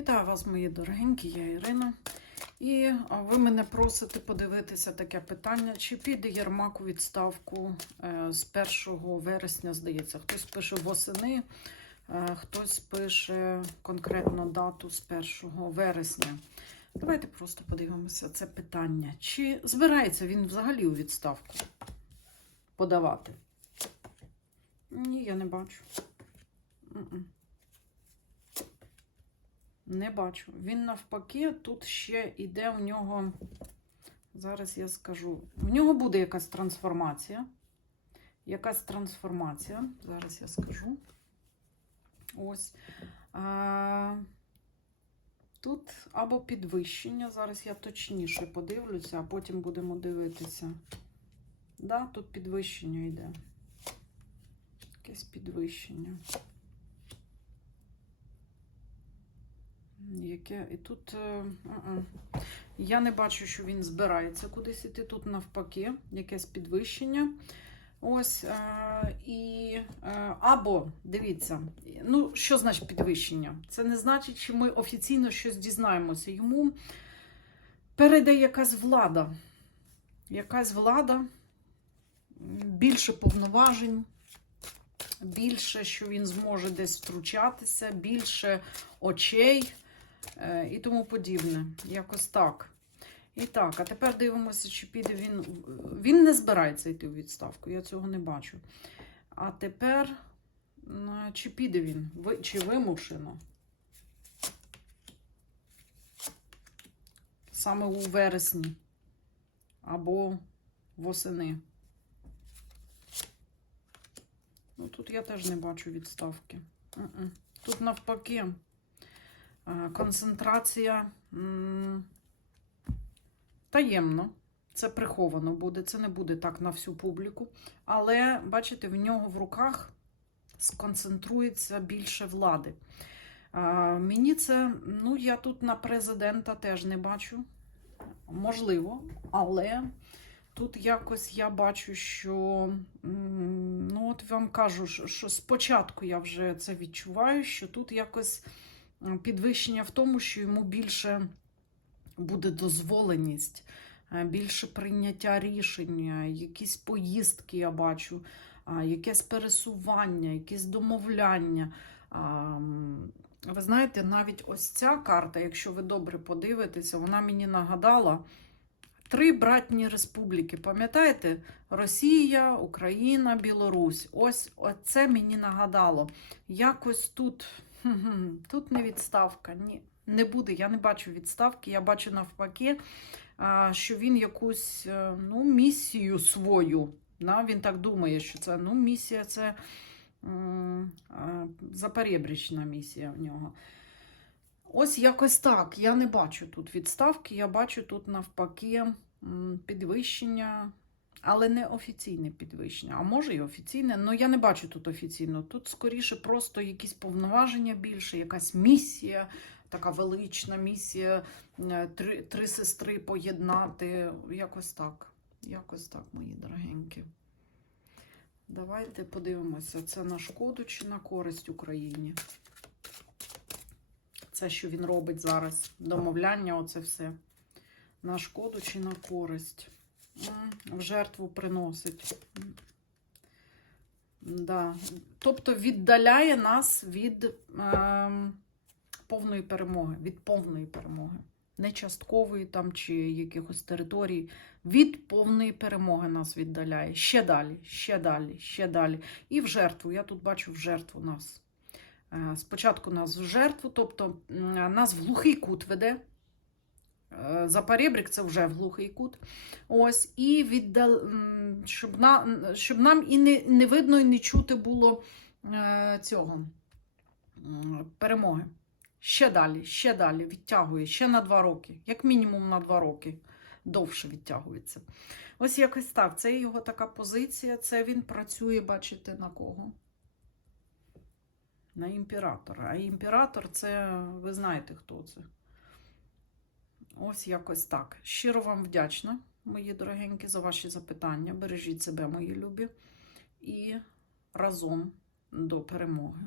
Вітаю вас, мої дорогенькі, я Ірина. І ви мене просите подивитися таке питання, чи піде Єрмак у відставку е, з 1 вересня, здається. Хтось пише восени, е, хтось пише конкретно дату з 1 вересня. Давайте просто подивимося це питання. Чи збирається він взагалі у відставку подавати? Ні, я не бачу. Не бачу. Він навпаки, тут ще йде у нього. Зараз я скажу. В нього буде якась трансформація. Якась трансформація. Зараз я скажу. Ось. А, тут або підвищення. Зараз я точніше подивлюся, а потім будемо дивитися. Да, тут підвищення йде. Якесь підвищення. Яке і тут е, а-а. я не бачу, що він збирається кудись іти. Тут навпаки, якесь підвищення. Ось е, і е, або дивіться, ну що значить підвищення? Це не значить, що ми офіційно щось дізнаємося. Йому перейде якась влада. Якась влада, більше повноважень, більше, що він зможе десь втручатися, більше очей і тому подібне. Якось так. І так, а тепер дивимося, чи піде він. Він не збирається йти у відставку, я цього не бачу. А тепер, чи піде він, чи вимушено? Саме у вересні або восени. Ну, тут я теж не бачу відставки. Тут навпаки е, концентрація таємно. Це приховано буде, це не буде так на всю публіку. Але, бачите, в нього в руках сконцентрується більше влади. А, мені це, ну, я тут на президента теж не бачу. Можливо, але тут якось я бачу, що, ну, от вам кажу, що, спочатку я вже це відчуваю, що тут якось підвищення в тому, що йому більше буде дозволеність, е, більше прийняття рішення, якісь поїздки я бачу, якесь пересування, якісь домовляння. Ви знаєте, навіть ось ця карта, якщо ви добре подивитеся, вона мені нагадала три братні республіки. Пам'ятаєте? Росія, Україна, Білорусь. Ось це мені нагадало. Якось тут, тут не відставка. Ні, не буде. Я не бачу відставки. Я бачу навпаки, що він якусь е, ну, місію свою. Да? Він так думає, що це ну, місія це заперебрічна місія в нього. Ось якось так. Я не бачу тут відставки, я бачу тут навпаки підвищення, але не офіційне підвищення. А може і офіційне, але я не бачу тут офіційно. Тут скоріше просто якісь повноваження більше, якась місія, така велична місія, три, три сестри поєднати. Якось так. Якось так, мої дорогенькі. Давайте подивимося, це на шкоду чи на користь Україні. Це, що він робить зараз, домовляння, оце все. На шкоду чи на користь. В жертву приносить. Да. Тобто віддаляє нас від ем, повної перемоги, від повної перемоги. Не часткової там чи якихось територій. Від повної перемоги нас віддаляє. Ще далі, ще далі, ще далі. І в жертву. Я тут бачу в жертву нас. Е, Спочатку нас в жертву, тобто нас в глухий кут веде. Е, За перебрік це вже в глухий кут. Ось, і віддал, щоб, на, щоб нам і не, не видно, і не чути було е, цього перемоги. Ще далі, ще далі відтягує, ще на два роки, як мінімум на два роки довше відтягується. Ось якось так. Це його така позиція. Це він працює, бачите, на кого? На імператора. А імператор це, ви знаєте, хто це. Ось якось так. Щиро вам вдячна, мої дорогенькі, за ваші запитання. Бережіть себе, мої любі. І разом до перемоги.